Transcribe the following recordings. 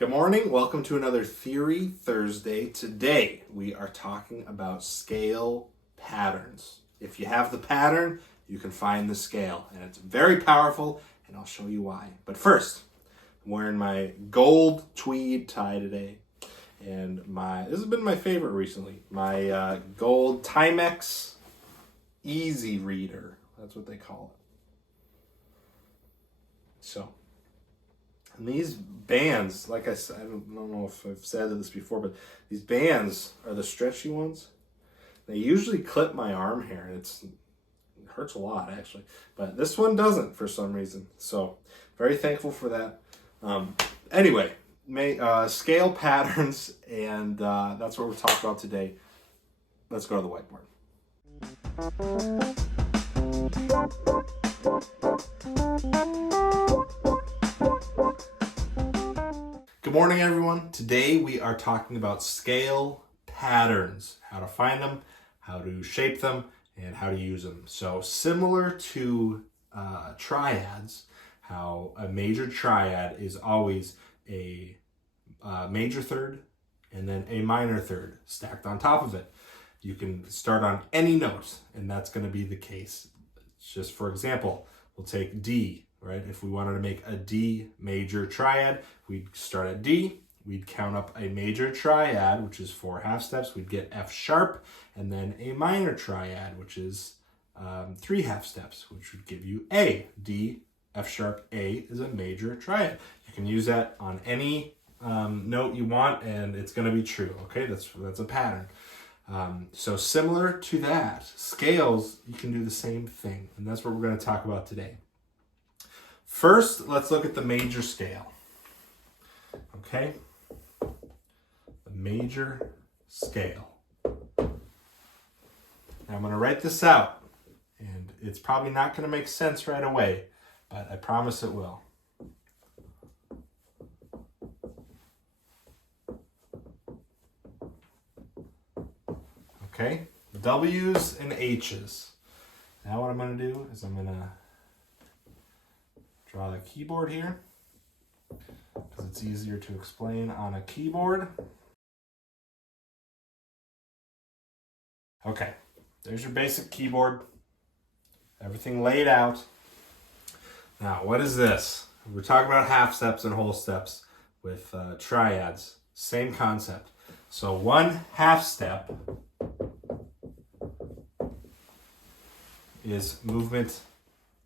Good morning. Welcome to another Theory Thursday. Today we are talking about scale patterns. If you have the pattern, you can find the scale, and it's very powerful, and I'll show you why. But first, I'm wearing my gold tweed tie today, and this has been my favorite recently. My gold Timex Easy Reader. That's what they call it. So. And these bands, like I said, I don't know if I've said this before, but these bands are the stretchy ones. They usually clip my arm hair, and it hurts a lot, actually. But this one doesn't for some reason. So, very thankful for that. Anyway, scale patterns, and that's what we're talking about today. Let's go to the whiteboard. Good morning, everyone. Today we are talking about scale patterns, how to find them, how to shape them, and how to use them. So similar to triads, how a major triad is always a major third and then a minor third stacked on top of it. You can start on any note, and that's going to be the case. Just for example, we'll take D. Right? If we wanted to make a D major triad, we'd start at D, we'd count up a major triad, which is 4 half steps, we'd get F sharp, and then a minor triad, which is 3 half steps, which would give you A. D, F sharp, A is a major triad. You can use that on any note you want, and it's going to be true, okay? That's a pattern. So similar to that, scales, you can do the same thing, and that's what we're going to talk about today. First, let's look at the major scale. Okay? The major scale. Now I'm going to write this out, and it's probably not going to make sense right away, but I promise it will. Okay? W's and H's. Now what I'm going to do is I'm going to draw the keyboard here because it's easier to explain on a keyboard. Okay, there's your basic keyboard. Everything laid out. Now, what is this? We're talking about half steps and whole steps with triads. Same concept. So 1 half step is movement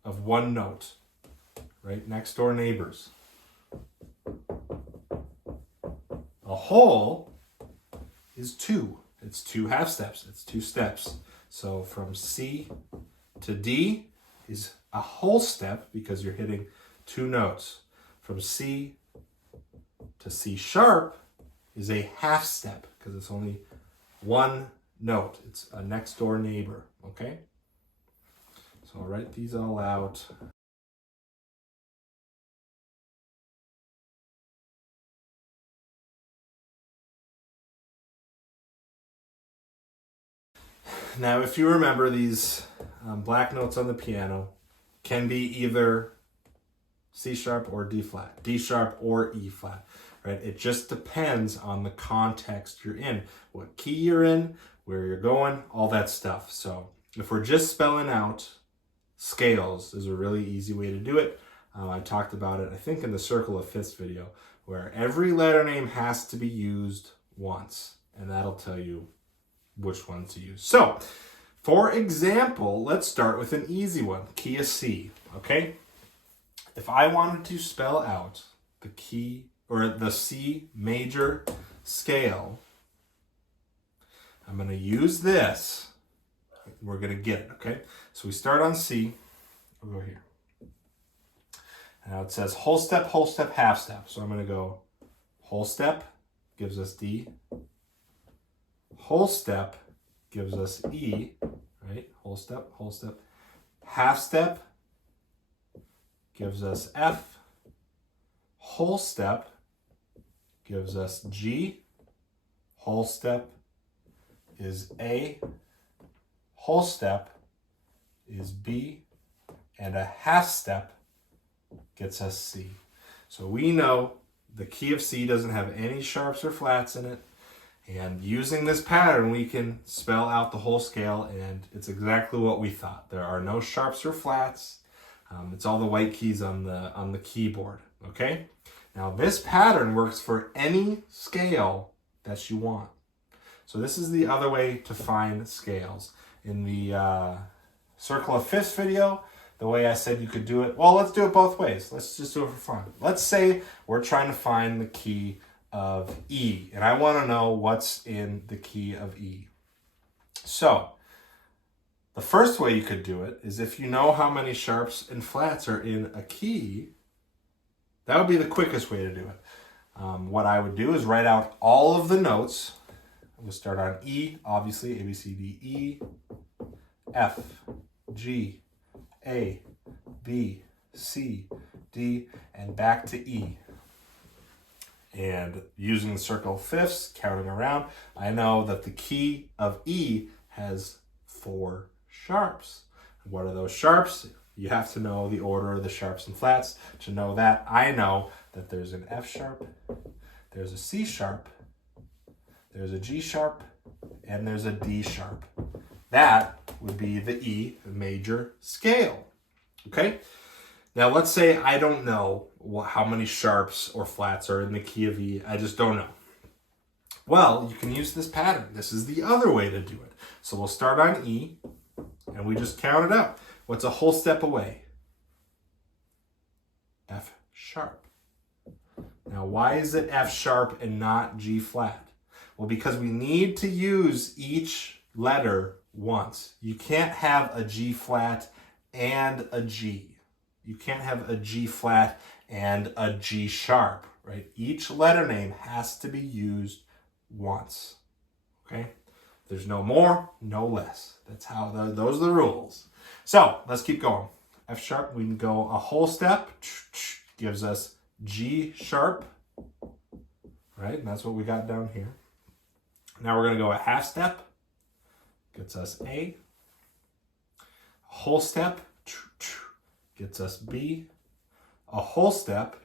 of 1 note. Right, next door neighbors. A whole is 2. It's 2 half steps. It's 2 steps. So from C to D is a whole step because you're hitting 2 notes. From C to C sharp is a half step because it's only 1 note. It's a next door neighbor, okay? So I'll write these all out. Now, if you remember, these black notes on the piano can be either C sharp or D flat, D sharp or E flat, right? It just depends on the context you're in, what key you're in, where you're going, all that stuff. So if we're just spelling out scales, is a really easy way to do it. I talked about it, I think, in the Circle of Fifths video, where every letter name has to be used once, and that'll tell you which one to use. So, for example, let's start with an easy one, key of C, okay? If I wanted to spell out the key or the C major scale, I'm going to use this. We're going to get it, okay? So we start on C. We'll go here. Now it says whole step, half step. So I'm going to go whole step gives us D. Whole step gives us E, right? Whole step. Half step gives us F. Whole step gives us G. Whole step is A. Whole step is B. And a half step gets us C. So we know The key of C doesn't have any sharps or flats in it. And using this pattern, we can spell out the whole scale, and it's exactly what we thought. There are no sharps or flats. It's all the white keys on the keyboard, okay? Now this pattern works for any scale that you want. So this is the other way to find scales. In the circle of fifths video, the way I said you could do it, well, let's do it both ways. Let's just do it for fun. Let's say we're trying to find the key of E, and I want to know what's in the key of E. So the first way you could do it is if you know how many sharps and flats are in a key, that would be the quickest way to do it. What I would do is write out all of the notes. We'll start on E, obviously, A, B, C, D, E, F, G, A, B, C, D, and back to E. And using the circle of fifths, counting around, I know that the key of E has 4 sharps. What are those sharps? You have to know the order of the sharps and flats. To know that, I know that there's an F sharp, there's a C sharp, there's a G sharp, and there's a D sharp. That would be the E major scale. Okay? Now let's say I don't know how many sharps or flats are in the key of E. I just don't know. Well, you can use this pattern. This is the other way to do it. So we'll start on E, and we just count it out. What's a whole step away? F sharp. Now, why is it F sharp and not G flat? Well, because we need to use each letter once. You can't have a G flat and a G. You can't have a G flat and a G sharp, right? Each letter name has to be used once, okay? There's no more, no less. That's how, those are the rules. So let's keep going. F sharp, we can go a whole step, gives us G sharp, right? And that's what we got down here. Now we're gonna go a half step, gets us A. Whole step, gets us B. A whole step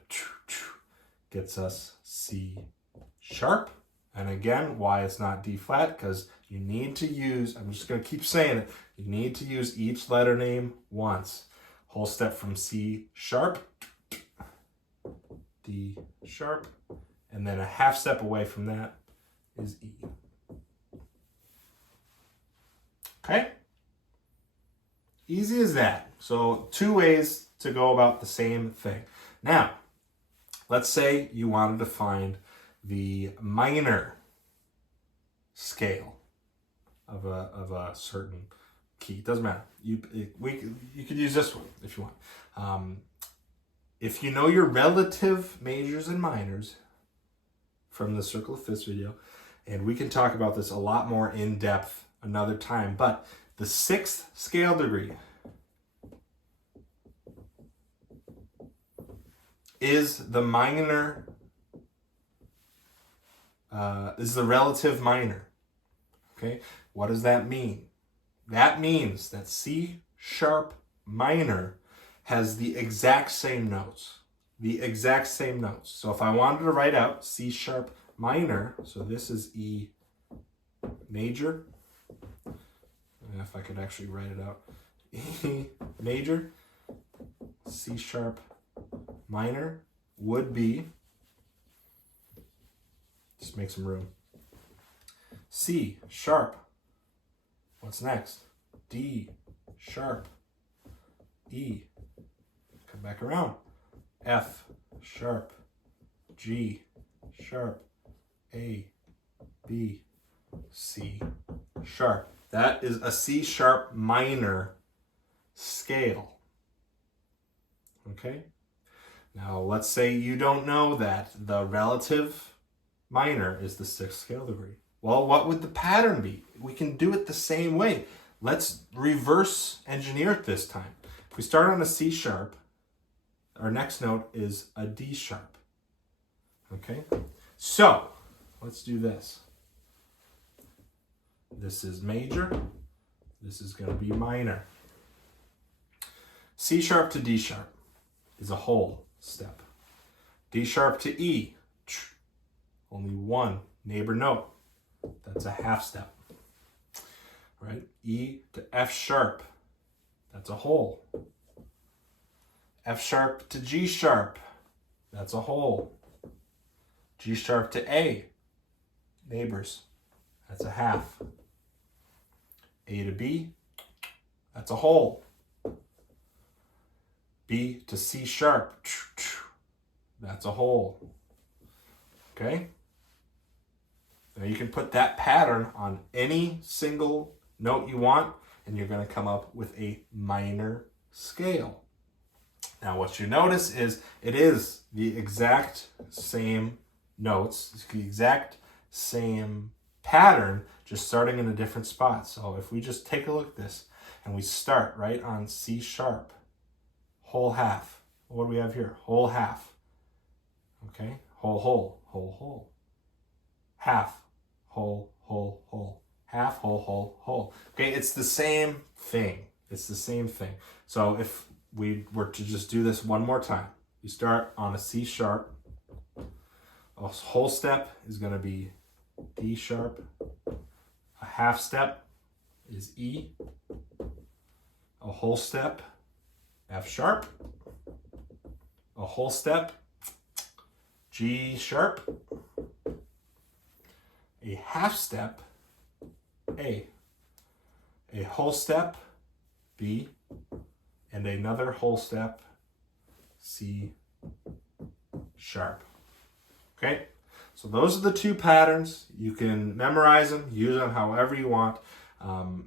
gets us C sharp. And again, why it's not D flat? Because you need to use, I'm just going to keep saying it, you need to use each letter name once. Whole step from C sharp, D sharp, and then a half step away from that is E. Okay? Easy as that. So 2 ways to go about the same thing. Now, let's say you wanted to find the minor scale of a certain key. It doesn't matter. You could use this one if you want. If you know your relative majors and minors from the circle of fifths video, and we can talk about this a lot more in depth another time, but the 6th scale degree is the minor, is the relative minor. Okay, what does that mean? That means that C sharp minor has the exact same notes. The exact same notes. So if I wanted to write out C sharp minor, so this is E major. If I could actually write it out. E major, C sharp minor would be, just make some room, C sharp. What's next? D sharp. E. Come back around. F sharp. G sharp. A. B. C sharp. That is a C sharp minor scale. Okay? Now, let's say you don't know that the relative minor is the 6th scale degree. Well, what would the pattern be? We can do it the same way. Let's reverse engineer it this time. If we start on a C sharp, our next note is a D sharp. Okay? So, let's do this. This is major. This is going to be minor. C sharp to D sharp is a whole step. D sharp to E only one neighbor note. That's a half step, right? E to F sharp, that's a whole. F sharp to G sharp, that's a whole. G sharp to A, neighbors, that's a half. A to B, that's a whole. B to C sharp, that's a whole. Okay? Now you can put that pattern on any single note you want, and you're going to come up with a minor scale. Now what you notice is it is the exact same notes, it's the exact same pattern, just starting in a different spot. So if we just take a look at this and we start right on C sharp, whole half. What do we have here? Whole half. Okay? Whole, whole, whole, whole. Half, whole, whole, whole. Half, whole, whole, whole. Okay, it's the same thing. It's the same thing. So if we were to just do this one more time, you start on a C sharp. A whole step is going to be D sharp. A half step is E. A whole step, F sharp. A whole step, G sharp. A half step, A. A whole step, B. And another whole step, C sharp. Okay? So those are the two patterns. You can memorize them, use them however you want.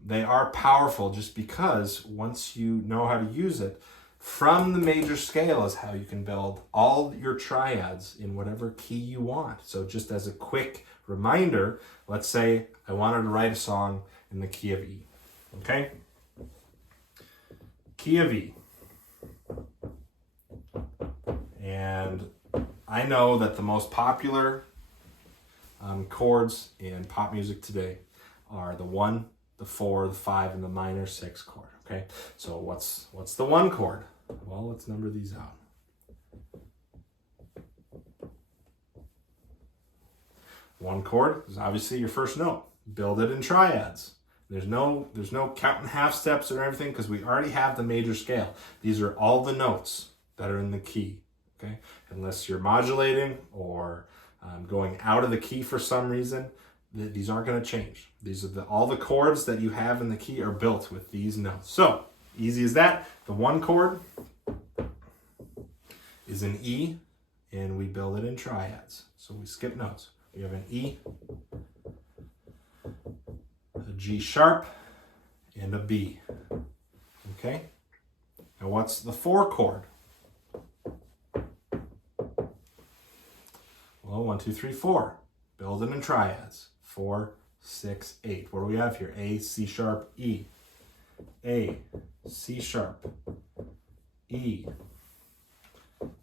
They are powerful just because once you know how to use it, from the major scale is how you can build all your triads in whatever key you want. So just as a quick reminder, let's say I wanted to write a song in the key of E. Okay? Key of E. And I know that the most popular chords in pop music today are the 1, the 4, the 5, and the minor 6 chord. Okay, so what's the 1 chord? Well, let's number these out. One chord is obviously your first note. Build it in triads. There's no counting half steps or everything because we already have the major scale. These are all the notes that are in the key. Okay, unless you're modulating or going out of the key for some reason, these aren't going to change. These are all the chords that you have in the key are built with these notes. So easy as that. The 1 chord is an E, and we build it in triads. So we skip notes. We have an E, a G sharp, and a B. Okay? Now what's the 4 chord? Well, 1, 2, 3, 4. Build it in triads. 4, 6, 8. What do we have here? A, C sharp, E. A, C sharp, E.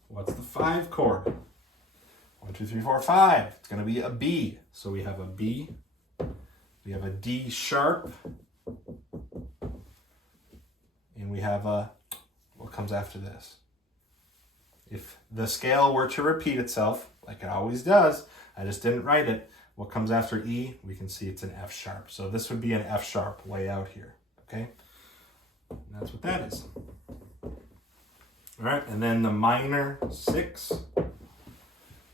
What's the 5 chord? 1, 2, 3, 4, 5. It's going to be a B. So we have a B. We have a D sharp. And we have a, what comes after this? If the scale were to repeat itself, like it always does, I just didn't write it, what comes after E? We can see it's an F sharp. So this would be an F sharp way out here. Okay? And that's what that is. All right, and then the minor 6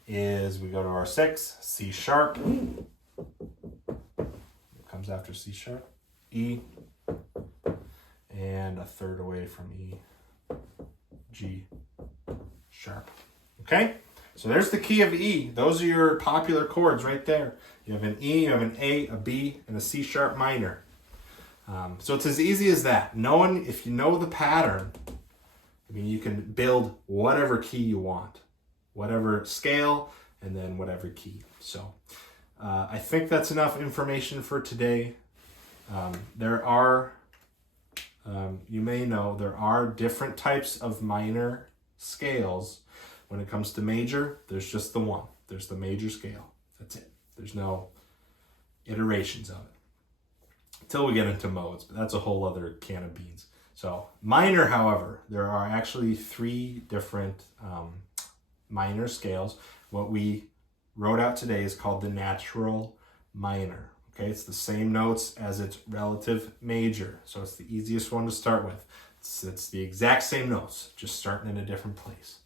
is, we go to our 6, C sharp. What comes after C sharp? E. And a third away from E, G sharp. Okay? So there's the key of E. Those are your popular chords right there. You have an E, you have an A, a B, and a C sharp minor. So it's as easy as that. If you know the pattern, I mean, you can build whatever key you want, whatever scale, and then whatever key. So I think that's enough information for today. There are, you may know, there are different types of minor scales. When it comes to major, there's just the one. There's the major scale. That's it. There's no iterations of it. Until we get into modes, but that's a whole other can of beans. So minor, however, there are actually 3 different minor scales. What we wrote out today is called the natural minor. Okay, it's the same notes as its relative major, so it's the easiest one to start with. It's the exact same notes, just starting in a different place.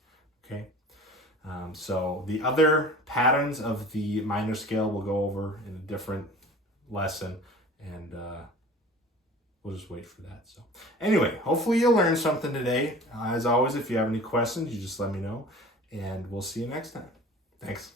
Okay, so the other patterns of the minor scale we'll go over in a different lesson, and we'll just wait for that. So anyway, hopefully you learned something today. As always, if you have any questions, you just let me know, and we'll see you next time. Thanks.